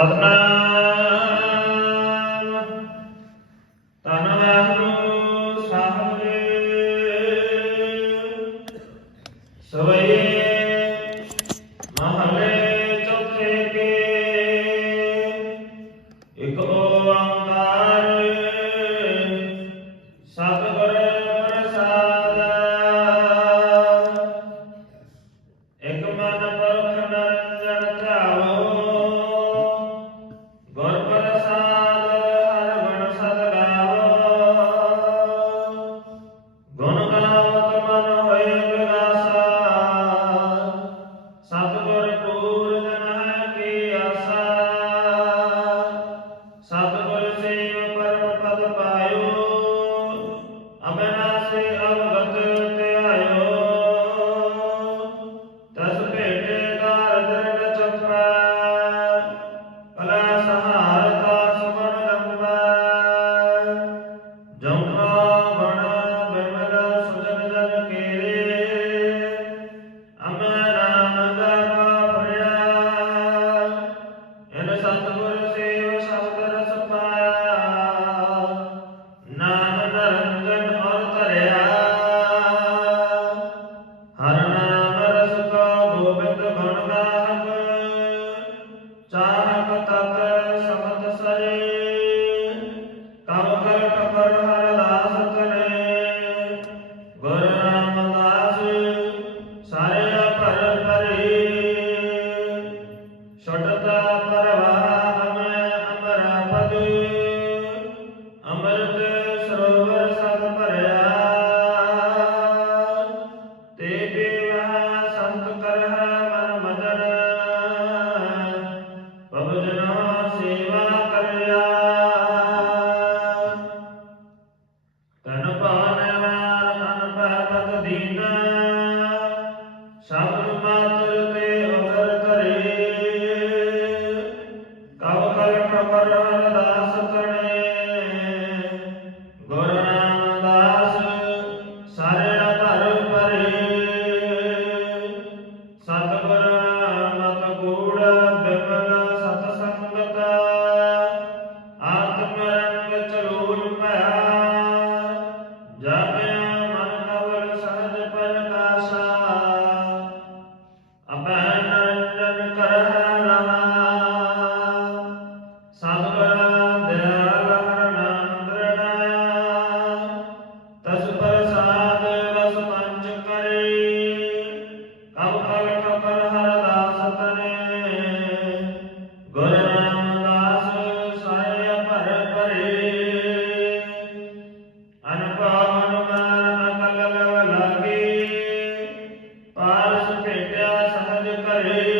ਸਤਨਾਮ ਤਨ ਵਾਹਿਗੁਰੂ ਸਾਹਿਬ ਸਵਈ ਮਹਲੇ ਚੌਥੇ ਕੇ। ਇੱਕ ਓੰਕਾਰ day.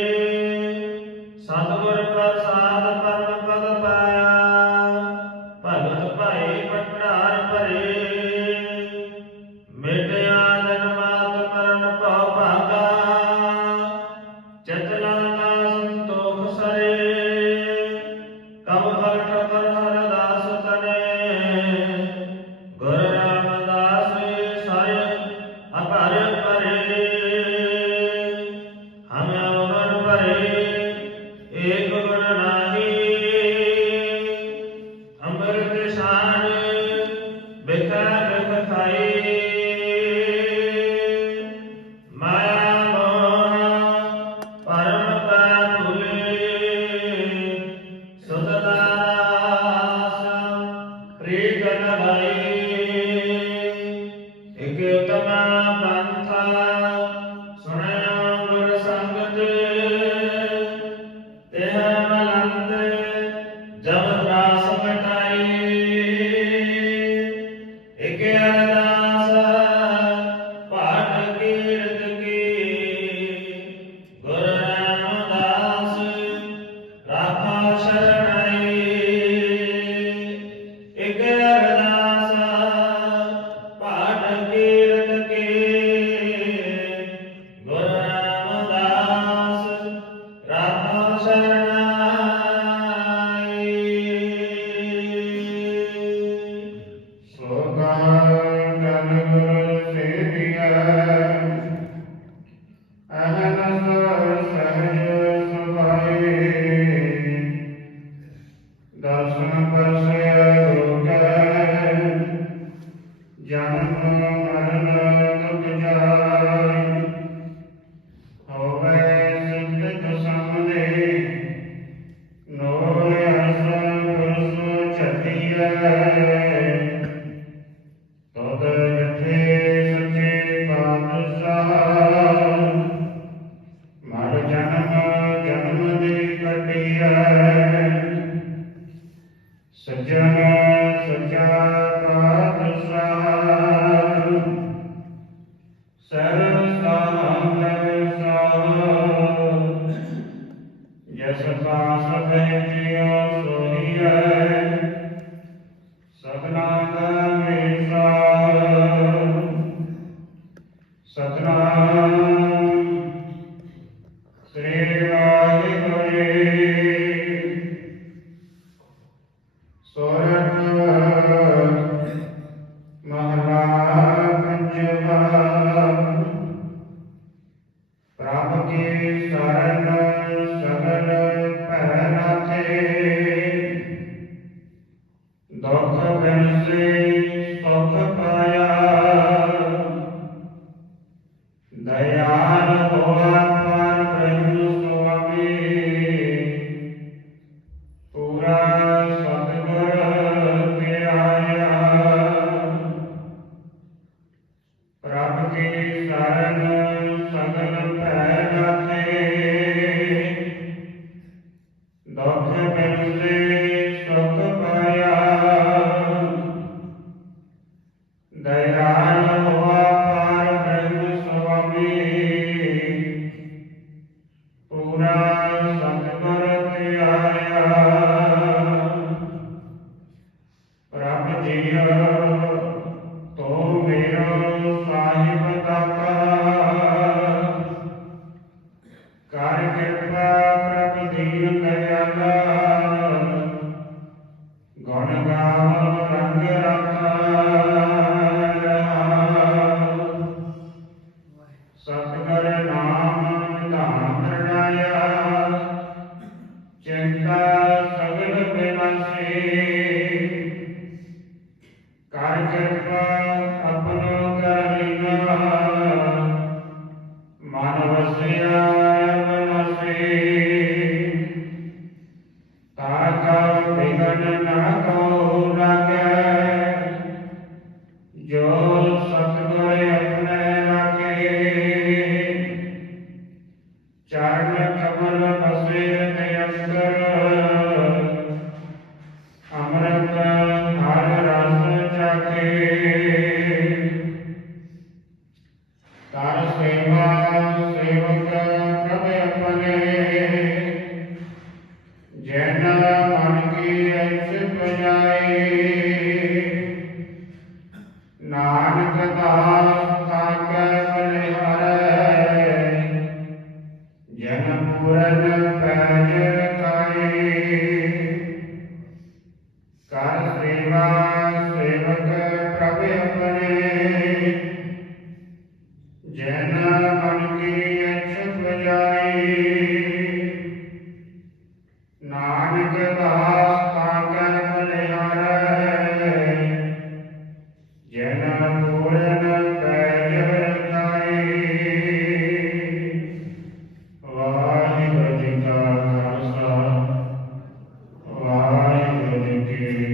Amen.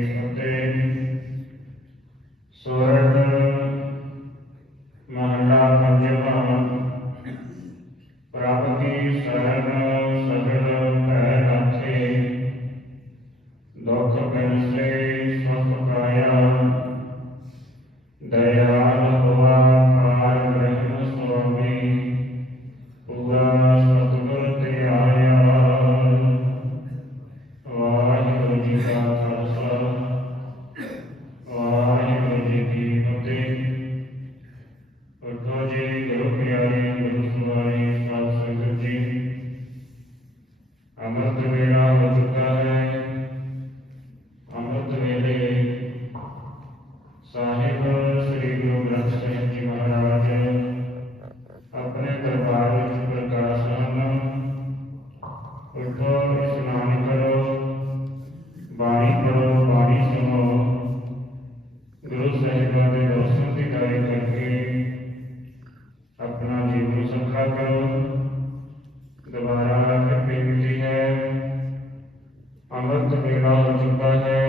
ਹੋ ਚੁੱਕਾ ਹੈ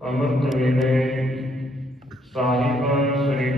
ਅੰਮ੍ਰਿਤ ਵੇਲੇ ਸਾਹਿਬ ਸ੍ਰੀ